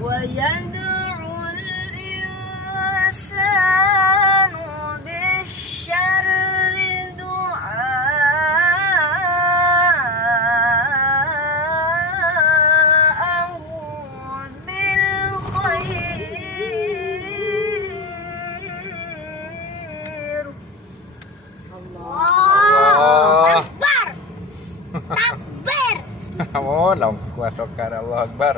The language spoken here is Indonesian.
ويدعو الإنسان بالشر دعاءه بالخير. الله أكبر. Takbir. Oh, lawan kuasa Allah Akbar.